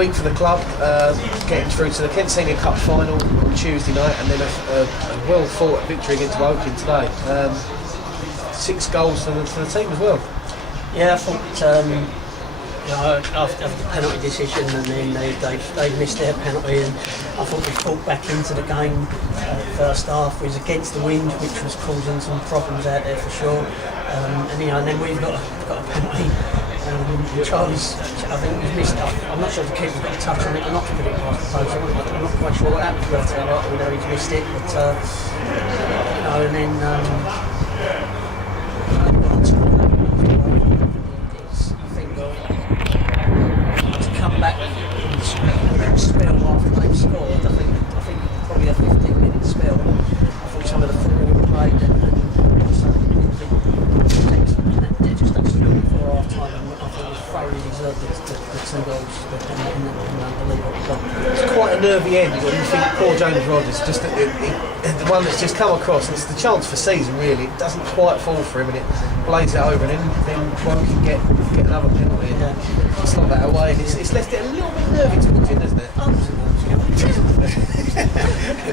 week for the club, getting through to the Kent Senior Cup final on Tuesday night, and then a well-fought victory against Woking today. 6 goals for the team as well. Yeah, I thought after the penalty decision, and then they missed their penalty, and I thought we fought back into the game. First half was against the wind, which was causing some problems out there for sure. And then we've got a penalty. Charlie's, I think he's missed it. I'm not sure if the keeper's got a touch on it or not to put it past the post. I'm not quite sure what happened to it. We know he's missed it, but and then. Back and spell after they've scored. I think probably a 15-minute spell. I thought some of the football we played and just absolutely before half time. I thought we thoroughly deserved the 2 goals in the unbelievable goal. It's quite a nervy end when you think poor James Rogers, just the one that's just come across. It's the chance for season really. It doesn't quite fall for him, and it blaze it over, and then one can get another penalty. Yeah. It's not that away, and it's left it a little bit nervy towards him, hasn't it?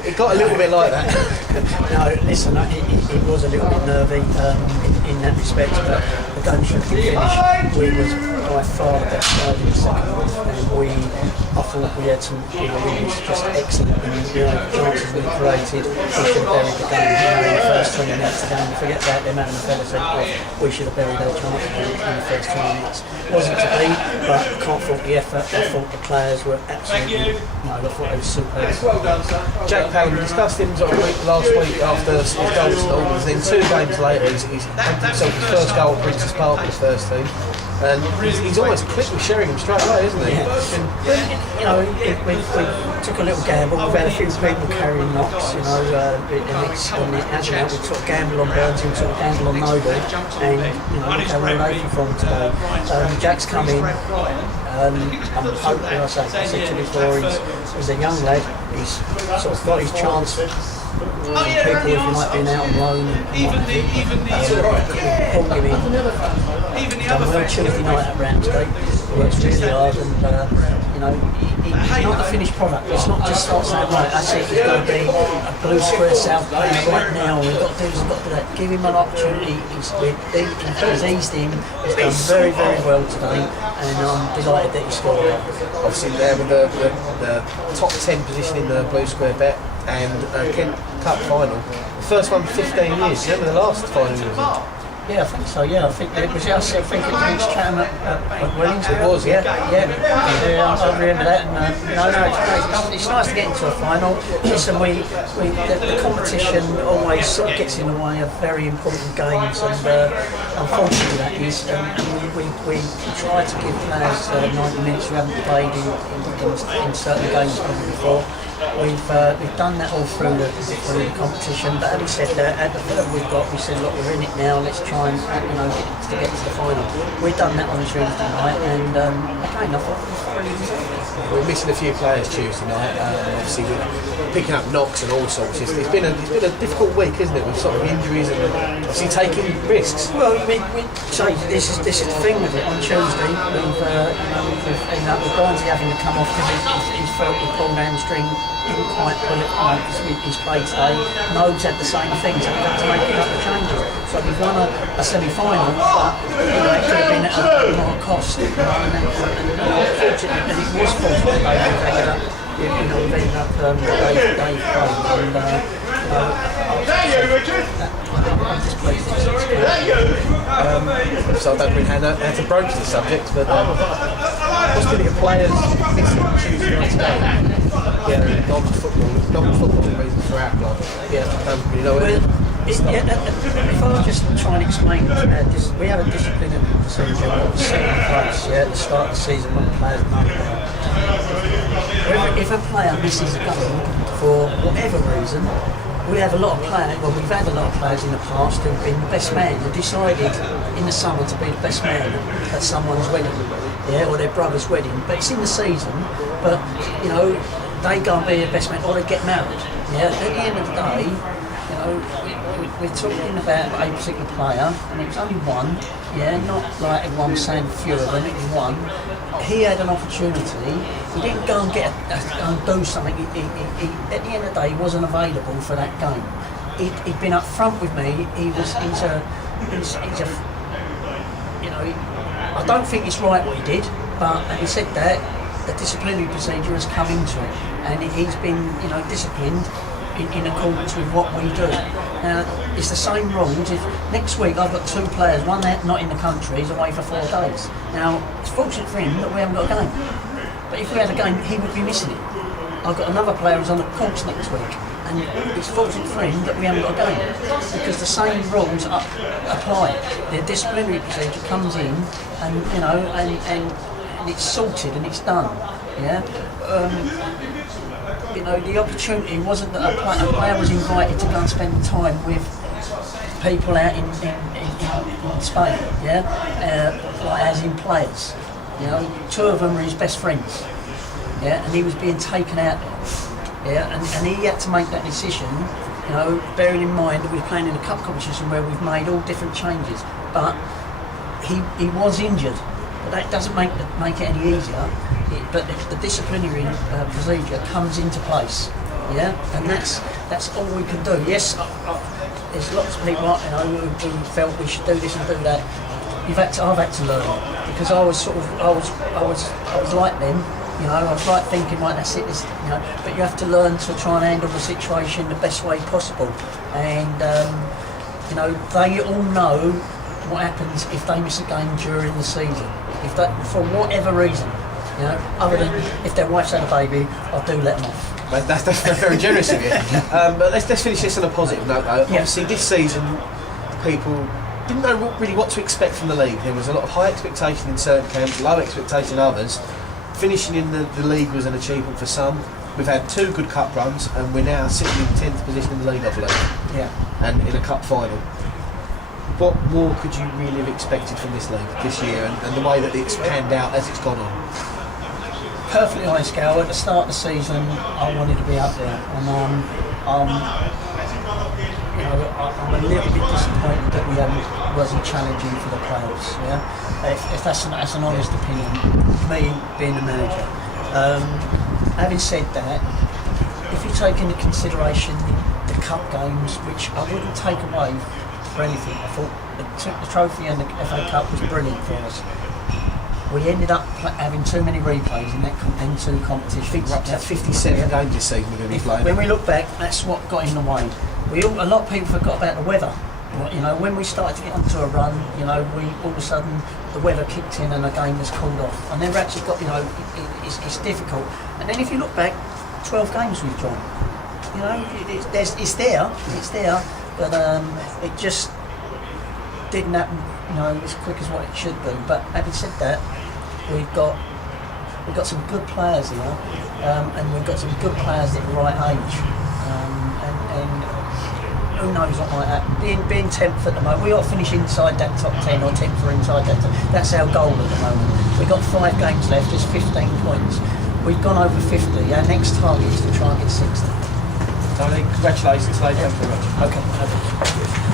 It got a little bit like that. No, listen, it was a little bit nervy in that respect, but the game should be finished. We was by far the best side in the second half, and I thought we had some just excellent, and the chances we created, we should have buried the game. In the first 20 minutes of the game, forget about them having a fella we should have buried our chances in the first 20 minutes. Wasn't to be, but I can't fault the effort. I thought the players were absolutely, I thought they were superb. Jack Pallen, we discussed him last week after his goals at Albans, then 2 games later he's had himself his first goal at Princess Park in his first team. And he's almost clicked with Sheringham straight away, isn't he? Yeah. We took a little gamble. We've had a few people carrying knocks, and as you know, we took a gamble on Burns and took a gamble on Noble, and look how we're open from today. Jack's come in. I'm hoping, I said to you before, he's a young lad. He's sort of got his chance. People, if you like, being out on loan pulled him in. Done well Tuesday night at Ramsgate. Works really hard, and he's not the finished product. It's not just start saying, right, that's it, he's going to be a blue square South player right now, we've got to do this, we've got to do that. Give him an opportunity. He's eased him. He's done very, very well today, and I'm delighted that he scored. Obviously there with the top 10 position in the blue square bet, and Kent Cup final. The first one in 15 years. Do you remember the last final you was in? Yeah, I think so. Yeah, I think it was. I think it was against Chatham at Wellings. It was. Yeah. I remember that. And it's nice to get into a final. Listen, the competition always sort of gets in the way of very important games, and unfortunately that is. We try to give players 90 minutes who haven't played in certain games before. We've done that all through the competition, but having said that, at the third we said, look, we're in it now, let's try and get to the final. We've done that on Tuesday night, and again, I thought it was really easy. We're missing a few players Tuesday night, obviously we're picking up knocks and all sorts. It's been a difficult week, isn't it, with sort of injuries and obviously taking risks. Well, so this is the thing with it. On Tuesday, we've ended up with Barnsley having to come off because he's felt the pulled hamstring. Didn't quite pull it because he's played today. Nogue's had the same thing, so we've had to make a couple of changes. So we've won a semi-final, but it could have been at a more cost. And unfortunately, and it was fortunate that we've ended up Dave playing. I'm just pleased so I don't really know how to broach the subject, but what's been your players missing Tuesday night today? Yeah, non-football reasons for our club. Yeah, I don't really know it. If I just try and explain, we have a disciplinary procedure set in place at the start of the season when the players know that. If a player misses a game for whatever reason, we have a lot of players, we've had a lot of players in the past who've been the best man, who decided in the summer to be the best man at someone's wedding, or their brother's wedding. But it's in the season, but they go and be the best man, or they get married. Yeah, at the end of the day, we're talking about a particular player, and it was only one, not like everyone was saying a few of them, it was one. He had an opportunity, he didn't go and do something, at the end of the day, he wasn't available for that game. He'd been up front with me, he's a I don't think it's right what he did, but having said that, the disciplinary procedure has come into it, and he's been, disciplined in accordance with what we do. Now, it's the same rules. If next week I've got two players, one that's not in the country, he's away for 4 days. Now, it's fortunate for him that we haven't got a game. But if we had a game, he would be missing it. I've got another player who's on the course next week, and it's fortunate for him that we haven't got a game, because the same rules apply. The disciplinary procedure comes in, and and it's sorted and it's done. The opportunity wasn't that a player was invited to go and spend time with people out in Spain, like as in players. 2 of them were his best friends, and he was being taken out there, and he had to make that decision, bearing in mind that we're playing in a cup competition where we've made all different changes, but he was injured, but that doesn't make it any easier. But the disciplinary procedure comes into place, and that's all we can do. Yes, there's lots of people, who felt we should do this and do that. I've had to learn, because I was like them. I was like thinking, right, that's it. But you have to learn to try and handle the situation the best way possible, and they all know what happens if they miss a game during the season. If that, for whatever reason. Other than if their wife's had a baby, I do let them off. That's very generous of you. But let's finish this on a positive note, though. Yeah. Obviously, this season, people didn't know really what to expect from the league. There was a lot of high expectation in certain camps, low expectation in others. Finishing in the league was an achievement for some. We've had 2 good cup runs, and we're now sitting in 10th position in the league, I believe. Yeah. And in a cup final. What more could you really have expected from this league this year, and the way that it's panned out as it's gone on? Perfectly honest, Gal, at the start of the season, I wanted to be up there, and I'm a little bit disappointed that we wasn't challenging for the playoffs. If that's an honest opinion, me being the manager. Having said that, if you take into consideration the cup games, which I wouldn't take away for anything, I thought the trophy and the FA Cup was brilliant for us. We ended up having too many replays in them 2 competitions. We're up to 57 games this season we're going to be playing. When we look back, that's what got in the way. A lot of people forgot about the weather. When we started to get onto a run, we all of a sudden the weather kicked in and the game was called off. I never actually got, it's difficult. And then if you look back, 12 games we've drawn. It's there, but it just didn't happen, as quick as what it should be. But having said that, we've got some good players here, and we've got some good players at the right age, and who knows what might happen. Being 10th at the moment, we ought to finish inside that top 10 or 10th or inside that. That's our goal at the moment. We've got 5 games left, there's 15 points. We've gone over 50. Our next target is to try and get 60. Tony, congratulations, mate. Thank you very much. Okay.